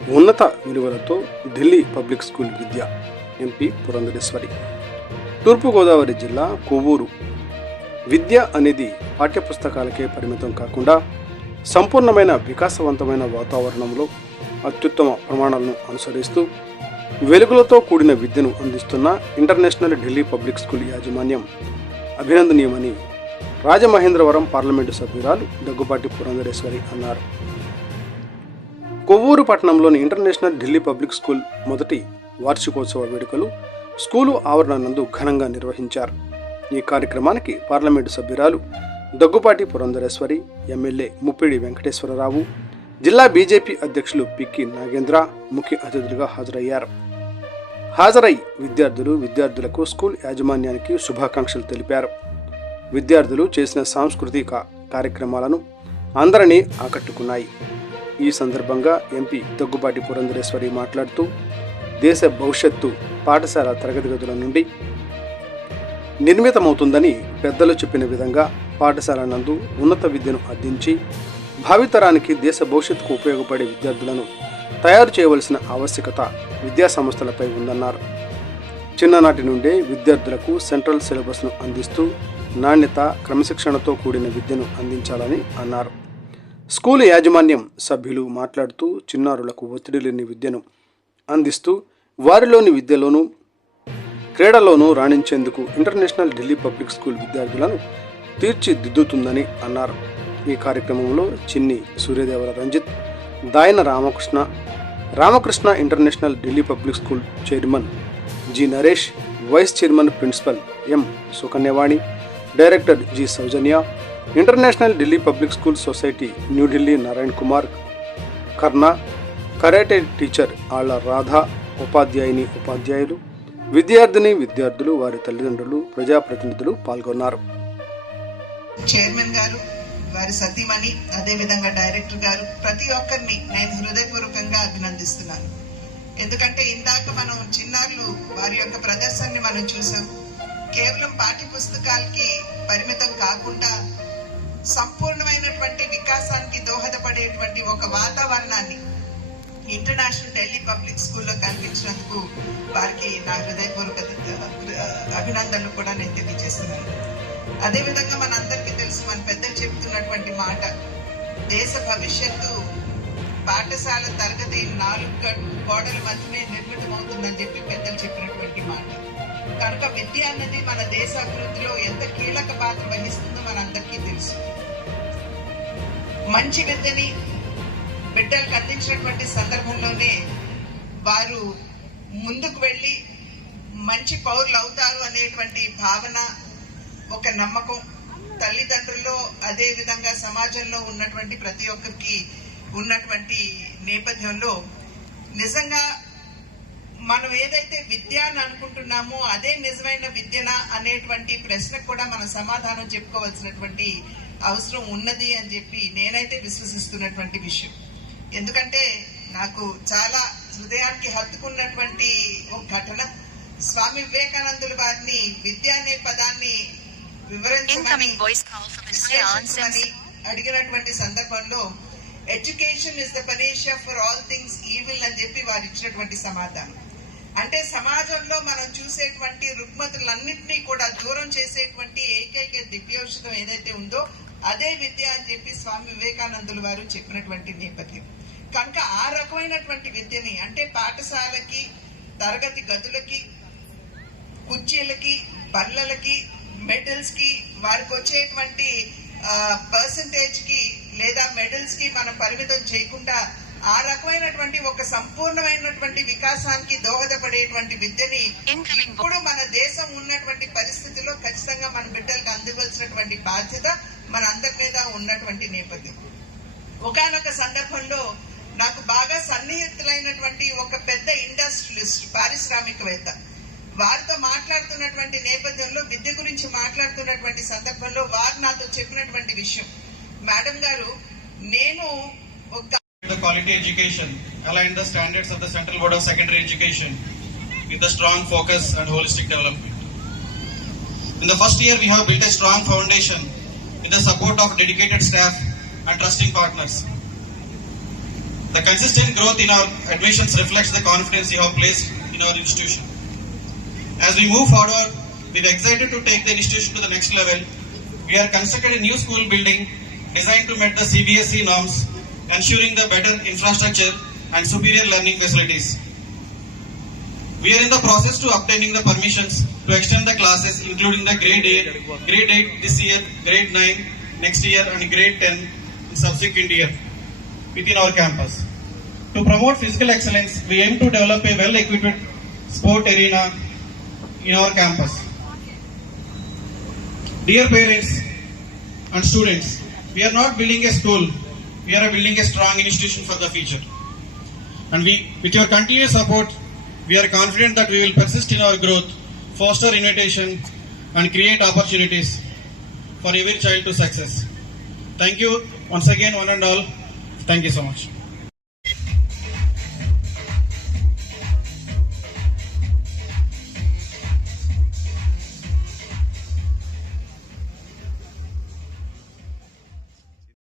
ఉన్నత విలువలతో Delhi public school విద్య. MP Purandeswari. తూర్పుగోదావరి జిల్లా కొవ్వూరు. విద్య అనేది పాఠ్యపుస్తకాలకే పరిమితం కాకుండా సంపూర్ణమైన వికాసవంతమైన వాతావరణంలో అత్యుత్తమ ప్రమాణాలను అనుసరిస్తూ వెలుగులతో కూడిన విద్యను అందిస్తున్న ఇంటర్నేషనల్ ఢిల్లీ పబ్లిక్ స్కూల్ యాజమాన్యం అభినందనీయమని రాజమహేంద్రవరం పార్లమెంటు సభ్యురాలు దగ్గుబాటి పురంధరేశ్వరి అన్నారు. కొవ్వూరు పట్టణంలోని ఇంటర్నేషనల్ ఢిల్లీ పబ్లిక్ స్కూల్ మొదటి వార్షికోత్సవ వేడుకలు స్కూలు ఆవరణ నందు ఘనంగా నిర్వహించారు. ఈ కార్యక్రమానికి పార్లమెంటు సభ్యురాలు దగ్గుబాటి పురంధరేశ్వరి, ఎమ్మెల్యే ముప్పిడి వెంకటేశ్వరరావు, జిల్లా బీజేపీ అధ్యక్షులు పిక్కి నాగేంద్ర ముఖ్య అతిథులుగా హాజరై విద్యార్థులకు స్కూల్ యాజమాన్యానికి శుభాకాంక్షలు తెలిపారు. విద్యార్థులు చేసిన సాంస్కృతిక కార్యక్రమాలను అందరినీ ఆకట్టుకున్నాయి. ఈ సందర్భంగా ఎంపీ దగ్గుబాటి పురంధరేశ్వరి మాట్లాడుతూ దేశ భవిష్యత్తు పాఠశాల తరగతి గదుల నుండి నిర్మితమవుతుందని పెద్దలు చెప్పిన విధంగా పాఠశాల నందు ఉన్నత విద్యను అందించి భావితరానికి దేశ భవిష్యత్తుకు ఉపయోగపడే విద్యార్థులను తయారు చేయవలసిన ఆవశ్యకత విద్యా సంస్థలపై ఉందన్నారు. చిన్ననాటి నుండే విద్యార్థులకు సెంట్రల్ సిలబస్ను అందిస్తూ నాణ్యత, క్రమశిక్షణతో కూడిన విద్యను అందించాలని అన్నారు. స్కూలు యాజమాన్యం సభ్యులు మాట్లాడుతూ చిన్నారులకు ఒత్తిడి లేని విద్యను అందిస్తూ వారిలోని విద్యలోనూ క్రీడలోనూ రాణించేందుకు ఇంటర్నేషనల్ ఢిల్లీ పబ్లిక్ స్కూల్ విద్యార్థులను తీర్చిదిద్దుతుందని అన్నారు. ఈ కార్యక్రమంలో Chinni Suryadevara Ranjith, Dayana Ramakrishna international Delhi public school chairman G Naresh, vice chairman principal M Sukanyavani, director G Soujanya, international Delhi public school society New Delhi Narayan Kumar Karna, karate teacher Alla Radha, ఉపాధ్యాయులు, విద్యార్థులు, వారి తల్లిదండ్రులు, ప్రజాప్రతినిధులు పాల్గొన్నారు. చైర్మన్ గారు, వారి సతీమణి, అదేవిధంగా డైరెక్టర్ గారు, ప్రతి ఒక్కరిని నేను హృదయపూర్వకంగా అభినందిస్తున్నాను. ఎందుకంటే ఇందాక మనం చిన్నారులు వారి యొక్క ప్రదర్శనని మనం చూసాం. కేవలం పాఠ్య పుస్తకాలకి పరిమితం కాకుండా సంపూర్ణమైనటువంటి వికాసానికి దోహదపడేటువంటి ఒక వాతావరణాన్ని ఇంటర్నేషనల్ ఢిల్లీ పబ్లిక్ స్కూల్లో కల్పించినందుకు వారికి నా హృదయపూర్వక అభినందనలు కూడా నేను తెలియజేస్తున్నాను. అదేవిధంగా మనందరికీ తెలుసు, మన పెద్దలు చెబుతున్నటువంటి మాట, దేశ భవిష్యత్తు పాఠశాల తరగతి 4 గోడల మధ్యనే నిర్మితమవుతుందని చెప్పి పెద్దలు చెప్పినటువంటి మాట. కనుక విద్య అన్నది మన దేశ అభివృద్ధిలో ఎంత కీలక పాత్ర వహిస్తుందో మనందరికీ తెలుసు. మంచి విద్యని బిడ్డలకు అందించినటువంటి సందర్భంలోనే వారు ముందుకు వెళ్ళి మంచి పౌరులు అవుతారు అనేటువంటి భావన, ఒక నమ్మకం తల్లిదండ్రుల్లో, అదే విధంగా సమాజంలో ఉన్నటువంటి ప్రతి ఒక్కరికి ఉన్నటువంటి నేపథ్యంలో నిజంగా మనం ఏదైతే విద్య అని అనుకుంటున్నామో అదే నిజమైన విద్యనా అనేటువంటి ప్రశ్నకు కూడా మనం సమాధానం చెప్పుకోవాల్సినటువంటి అవసరం ఉన్నది అని చెప్పి నేనైతే విశ్వసిస్తున్నటువంటి విషయం. ఎందుకంటే నాకు చాలా హృదయానికి హత్తుకున్నటువంటి ఒక ఘటన, స్వామి వివేకానందుల వారిని విద్య అనే పదాన్ని వివరించమని అడిగినటువంటి సందర్భంలో education is the panacea for all things evil అని చెప్పి వారు ఇచ్చినటువంటి సమాధానం. అంటే సమాజంలో మనం చూసేటువంటి రుగ్మతులన్నింటినీ కూడా దూరం చేసేటువంటి ఏకైక దివ్యౌషధం ఏదైతే ఉందో అదే విద్య అని చెప్పి స్వామి వివేకానందుల వారు చెప్పినటువంటి నేపథ్యం. కనుక ఆ రకమైనటువంటి విద్యని, అంటే పాఠశాలకి, తరగతి గదులకి, కుర్చీలకి, బల్లలకి, మెడల్స్ కి, వారికి వచ్చేటువంటి పర్సంటేజ్ కి లేదా మెడల్స్ కి మనం పరిమితం చేయకుండా ఆ రకమైనటువంటి ఒక సంపూర్ణమైనటువంటి వికాసానికి దోహదపడేటువంటి విద్యని ఇప్పుడు మన దేశం ఉన్నటువంటి పరిస్థితిలో ఖచ్చితంగా మన బిడ్డలకు అందివలసినటువంటి బాధ్యత మన అందరి మీద ఉన్నటువంటి నేపథ్యం. ఒకానొక సందర్భంలో నాకు బాగా సన్నిహితులైనటువంటి ఒక పెద్ద ఇండస్ట్రియలిస్ట్, పారిశ్రామికవేత్త, వారితో మాట్లాడుతున్నటువంటి నేపథ్యంలో, విద్య గురించి మాట్లాడుతున్నటువంటి సందర్భంలో వారు నాతో చెప్పినటువంటి విషయం, మేడం గారు, నేను ఒక quality education align the standards of the Central Board of Secondary Education with a strong focus and holistic development. In the first year, we have built a strong foundation with the support of dedicated staff and trusting partners. The consistent growth in our admissions reflects the confidence you have placed in our institution. As we move forward, we are excited to take the institution to the next level. We are constructing a new school building designed to meet the CBSE norms, ensuring the better infrastructure and superior learning facilities. We are in the process to obtaining the permissions to extend the classes, including the grade 8 this year, grade 9 next year, and grade 10 in subsequent year within our campus. To promote physical excellence, we aim to develop a well-equipped sport arena in our campus. Dear parents and students, we are not building a school, we are building a strong institution for the future. And with your continuous support, we are confident that we will persist in our growth, foster innovation, and create opportunities for every child to success. Thank you once again, one and all. Thank you so much.